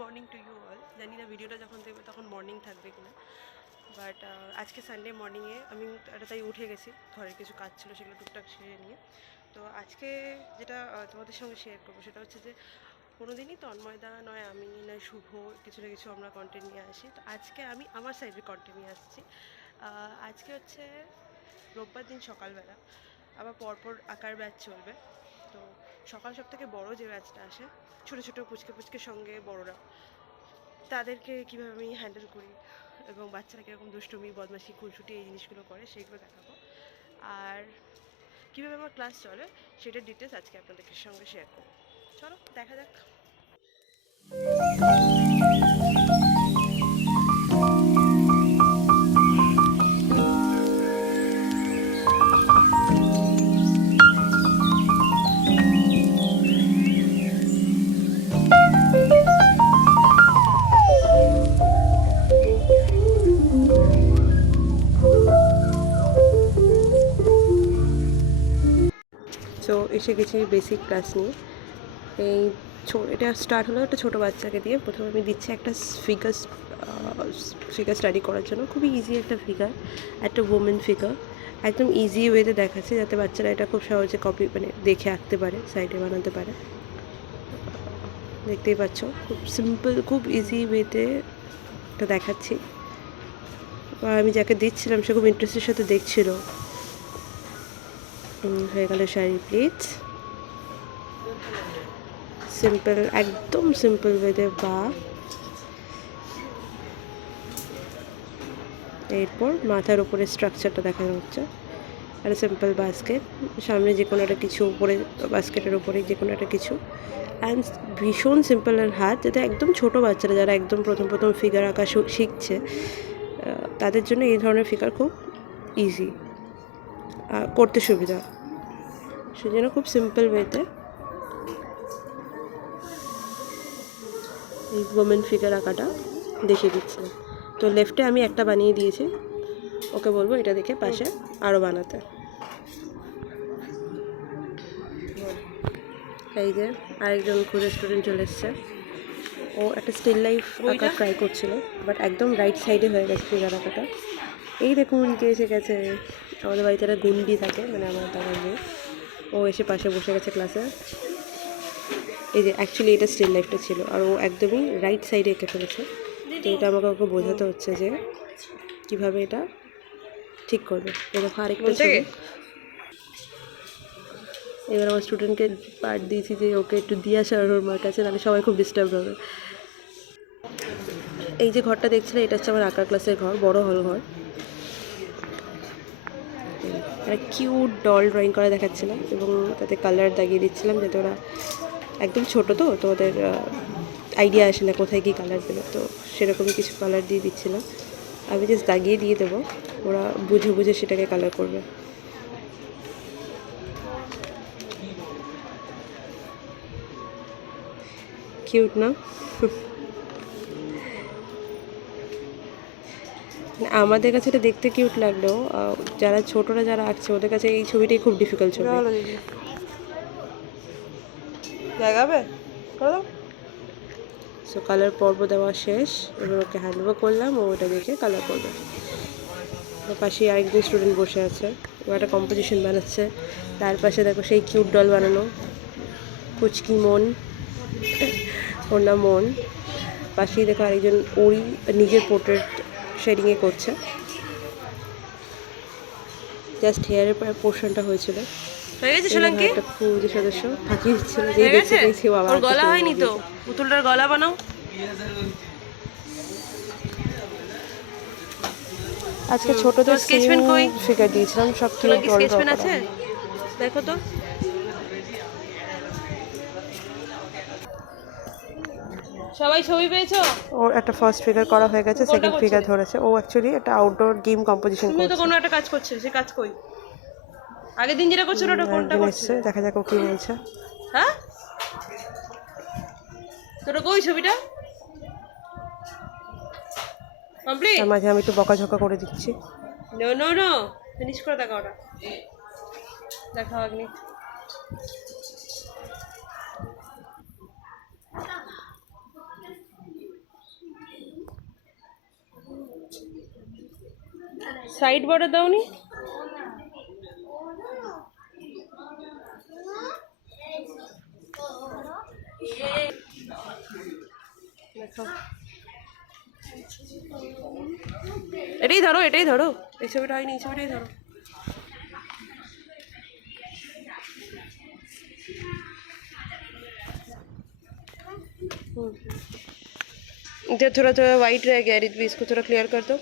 Morning to you all. জানি না ভিডিওটা যখন দেখবে তখন মর্নিং থাকবে কিনা, বাট আজকে সানডে মর্নিংয়ে আমি তাই উঠে গেছি, ঘরের কিছু কাজ ছিল সেগুলো টুকটাক সেরে নিয়ে। তো আজকে যেটা তোমাদের সঙ্গে শেয়ার করবো সেটা হচ্ছে যে কোনো দিনই তন্ময়দা নয় আমি নয় শুভ কিছু না কিছু আমরা কন্টেন্ট নিয়ে আসি। তো আজকে আমি আমার সাইডের কন্টেন্ট নিয়ে আসছি। আজকে হচ্ছে রোববার দিন সকালবেলা আবার পরপর আঁকার ব্যাচ চলবে। তো সকাল সব থেকে বড়ো যে ব্যাচটা আসে, ছোটো ছোটো পুচকে পুচকের সঙ্গে বড়রা, তাদেরকে কীভাবে আমি হ্যান্ডেল করি এবং বাচ্চারা কীরকম দুষ্টুমি বদমাশি খুনসুটি এই জিনিসগুলো করে সেইগুলো দেখাবো। আর কীভাবে আমার ক্লাস চলে সেটার ডিটেলস আজকে আপনাদের সঙ্গে শেয়ার করবো। চলো দেখা যাক। তো এসে গেছি বেসিক ক্লাস নিয়ে। এই এটা স্টার্ট হলো একটা ছোটো বাচ্চাকে দিয়ে। প্রথমে আমি দিচ্ছি একটা ফিগার স্টাডি করার জন্য। খুবই ইজি একটা ফিগার, একটা ওমেন ফিগার, একদম ইজি ওয়েতে দেখাচ্ছে যাতে বাচ্চারা এটা খুব সহজে দেখে আঁকতে পারে, সাইডে বানাতে পারে। দেখতেই পাচ্ছ খুব সিম্পল, খুব ইজি ওয়েতে এটা দেখাচ্ছি। আমি যাকে দিচ্ছিলাম সে খুব ইন্টারেস্টের সাথে দেখছিল। হয়ে গেল শাড়ি প্লিজ। সিম্পল, একদম সিম্পল ওয়েতে বা। এরপর মাথার উপরে স্ট্রাকচারটা দেখানো হচ্ছে। একটা সিম্পল বাস্কেট, সামনে যে কোনো একটা কিছু উপরে, বাস্কেটের উপরে যে কোনো একটা কিছু, অ্যান্ড ভীষণ সিম্পল। আর হাত, যাতে একদম ছোটো বাচ্চারা যারা একদম প্রথম ফিগার আঁকা শিখছে তাদের জন্য এই ধরনের ফিগার খুব ইজি, করতে সুবিধা। সেজন্য খুব সিম্পল ওয়েতে এই ওমেন ফিগার আঁকাটা দেখিয়ে দিচ্ছিলাম। তো লেফটে আমি একটা বানিয়ে দিয়েছি, ওকে বলবো এটা দেখে পাশে আরও বানাতে। এই যে আরেকজন খুঁজে স্টুডেন্ট চলে এসছে। ও একটা স্টিল লাইফ আঁকা ট্রাই করছিল, বাট একদম রাইট সাইডে হয়ে গেছে ফিগার আঁকাটা। এই দেখুন কে এসে গেছে। আমাদের বাড়িতে একটা গুন্ডি থাকে, মানে আমার দাদার মেয়ে। ও এসে পাশে বসে গেছে ক্লাসে। এই যে অ্যাকচুয়ালি এটা স্টিল লাইফটা ছিল, আর ও একদমই রাইট সাইডে এঁকে ফেলেছে। তো এটা আমাকে ওকে বোঝাতে হচ্ছে যে কীভাবে এটা ঠিক করবে। এরকম আরেকটা ছবি। এবার আমার স্টুডেন্টকে পার্ট দিয়েছি যে ওকে একটু দিয়ে আসা ওর মার কাছে, তাহলে সবাই খুব ডিস্টার্ব হবে। এই যে ঘরটা দেখছিলে, এটা হচ্ছে আমার আঁকার ক্লাসের ঘর, বড় হল ঘর। একটা কিউট ডল ড্রয়িং করা দেখাচ্ছিলাম এবং তাতে কালার দাগিয়ে দিচ্ছিলাম, যাতে ওরা একদম ছোটো, তো ওদের আইডিয়া আসে না কোথায় কী কালার দেবে। তো সেরকমই কিছু কালার দিয়ে দিচ্ছিলাম। আমি জাস্ট দাগিয়ে দিয়ে দেবো, ওরা বুঝে বুঝে সেটাকে কালার করবে। কিউট না? আমাদের কাছে এটা দেখতে কিউট লাগলেও যারা ছোটরা যারা আঁকছে ওদের কাছে এই ছবিটাই খুব ডিফিকাল্ট ছবি। সো কালার পর্ব দেওয়া শেষ, এবার ওকে হ্যান্ড ওভার করলাম, ও ওটা দেখে কালার করবে। পাশে আরেকজন স্টুডেন্ট বসে আছে, ও একটা কম্পোজিশন বানাচ্ছে। তার পাশে দেখো সেই কিউট ডল বানানো, কুচকি মন, ওর নাম মন। পাশেই দেখো আরেকজন ওরই নিজের পোর্ট্রেট শেডিংয়ে করছে। জাস্ট হেয়ারের পোর্শনটা হয়েছিল। একটা খুঁজে সদস্য ফাঁকি দিচ্ছিল, যে দেখতে পেয়েছি বাবা গলা হয়নি। তো পুতুলটার গলা বানাও। আজকে ছোটদের স্কেচপেন কই ফিগার দিয়েছিলাম, সব কিউট ডল ড্র করা। দেখো তো সবাই ছবি পেয়েছো? ওর একটা ফার্স্ট ফিগার করা হয়ে গেছে, সেকেন্ড ফিগার ধরেছে। ও অ্যাকচুয়ালি একটা আউটডোর গেম কম্পোজিশন করছে। তুমি তো কোনো একটা কাজ করছে, সেই কাজ কই? আগের দিন যেটা করছিল ওটা কোনটা করছে? দেখা যাক ও কি বলছে। হ্যাঁ, তোরা কই ছবিটা কমপ্লিট? তার মাঝে আমি একটু বকাঝকা করে দিচ্ছি। নো নো নো, ফিনিশ করে দেখা ওটা, দেখাও আগে। সাইড বর্ডার দাওনি? দেখো, এটাই ধরো, এটাই ধরো, এই ছবিটা হয়নি, এই ছবিটাই ধরো। इधर थोड़ा थोड़ा वाइट रह गया रिद्वी, इसको थोड़ा क्लियर कर दो।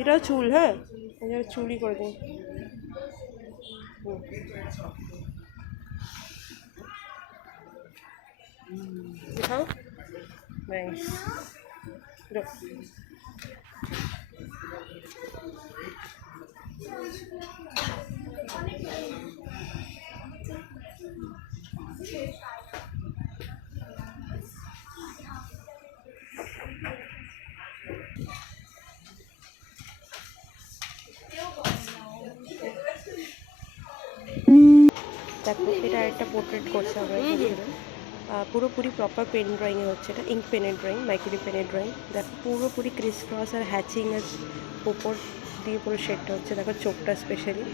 এটা চুল, হ্যাঁ এটা চুলই করে দিন। দেখাও, নাইস। দেখো, এটা একটা পোর্ট্রেট করছে আমরা পুরোপুরি প্রপার পেন ড্রয়িংয়ে হচ্ছে, এটা ইঙ্ক পেনের ড্রয়িং, মাইক্রো পেনের ড্রয়িং। দেখো পুরোপুরি ক্রিস ক্রস আর হ্যাচিংয়ের উপর দিয়ে পুরো শেডটা হচ্ছে। দেখো চোখটা স্পেশালি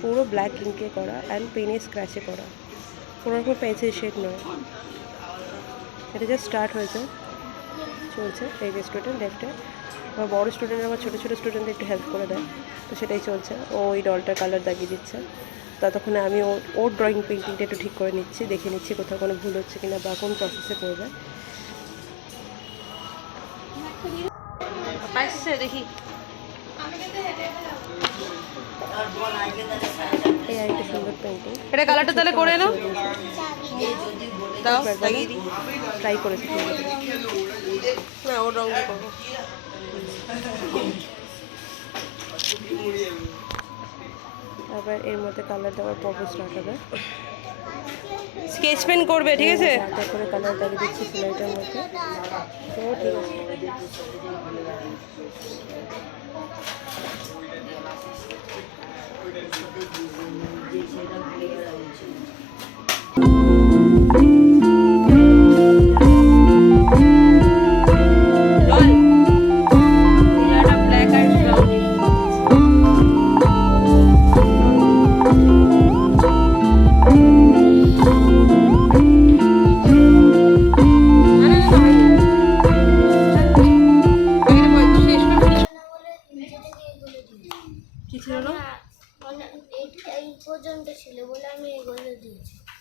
পুরো ব্ল্যাক ইঙ্কে করা অ্যান্ড পেনে স্ক্র্যাচে করা, কোনোরকম পেন্সিল শেড নয়। এটা জাস্ট স্টার্ট হয়েছে, চলছে। এই যে স্টুডেন্ট লেফটে, আমার বড়ো স্টুডেন্ট আমার ছোটো ছোটো স্টুডেন্টদের একটু হেল্প করে দেয়, তো সেটাই চলছে। ও ওই ডলটার কালার দাগিয়ে দিচ্ছে, ততক্ষণে আমি ওর ড্রয়িং পেন্টিংটা একটু ঠিক করে নিচ্ছি, দেখে নিচ্ছি কোথাও কোনো ভুল হচ্ছে কিনা বা কোন প্রসেসে পড়বে। দেখি এই একটা সুন্দর পেন্টিং, এটা কালারটা তাহলে করে নাও, দাও লাগিয়ে দিই। ট্রাই করেছি না, ওর রঙ দিয়ে করবো। আবার এর মধ্যে কালার দেওয়ার পর্ব স্টার্ট হবে। স্কেচ পেন করবে, ঠিক আছে? তারপরে কালার লাগিয়ে দিচ্ছি সিলাইটার মধ্যে। তো ঠিক আছে,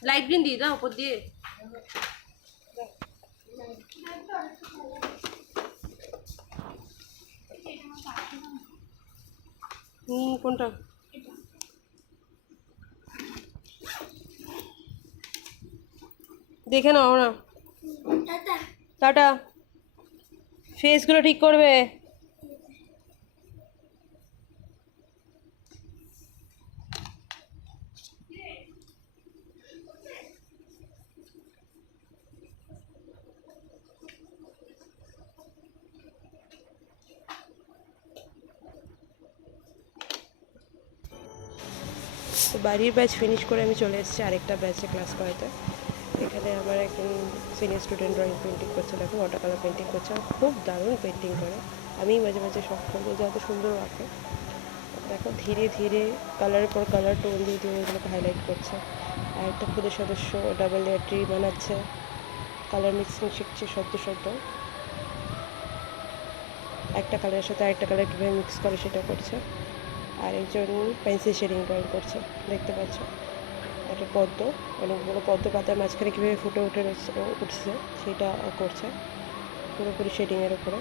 লাইট গ্রিন দিয়ে দাও উপর দিয়ে। কোনটা? দেখে নাও না, টাটা। ফেসগুলো ঠিক করবে। তো বাড়ির ব্যাচ ফিনিশ করে আমি চলে এসেছি আরেকটা ব্যাচে ক্লাস করাতে। এখানে আমার একজন সিনিয়র স্টুডেন্ট ড্রয়িং পেন্টিং করছে, দেখো ওয়াটার কালার পেন্টিং করছে, খুব দারুণ পেন্টিং করে। আমি মাঝে মাঝে শখ করবো যে এত সুন্দর আঁকে। দেখো ধীরে ধীরে কালারের পর কালার টোন দিয়ে দিয়ে ওইগুলোকে হাইলাইট করছে। আর একটা খুদের সদস্য ডাবল লেয়ার ট্রি বানাচ্ছে, কালার মিক্সিং শিখছে সদ্য সদ্য। একটা কালারের সাথে আরেকটা কালার কীভাবে মিক্স করে সেটা করছে। আর একজন পেন্সিল শেডিং ড্রয়িং করছে, দেখতে পাচ্ছ। একটা পদ্ম, অনেকগুলো পদ্ম পাতার মাঝখানে কীভাবে ফুটে উঠছে সেটা করছে পুরোপুরি শেডিংয়ের উপরে।